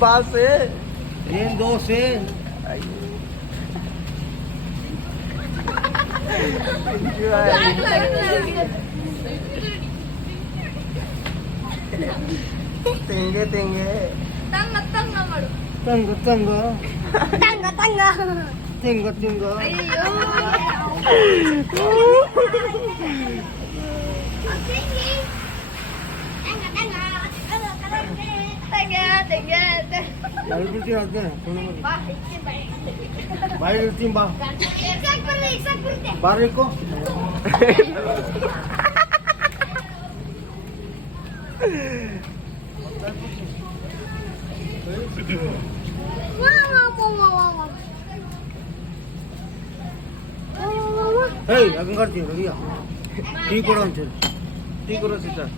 ಬಾಸೆ ಏನ್ ದೋಸೆ? ತೆಂಗೆ ತೆಂಗೆ ತಂಗ ತಂಗ ತಂಗ ತಂಗ ತಂಗ ತಂಗ ತಿಂಗ ತಿಂಗ ಅಯ್ಯೋ ಹೇಳ್ಬಿಟ್ಟು ಹೇಳ್ತೇನೆ ಬಾಯಿ ಇರ್ತೀನಿ ಬಾ ಬಾರಿಕೋ ಹೇಯ್ ಹಂಗಾಡ್ತೀವಿ ರೆಡಿಯಾ ಟೀ ಕೊಡೋ ಅಂತೀರಿ ಟೀ ಕೊಡೋ ಸಿಗ್ತಾರೆ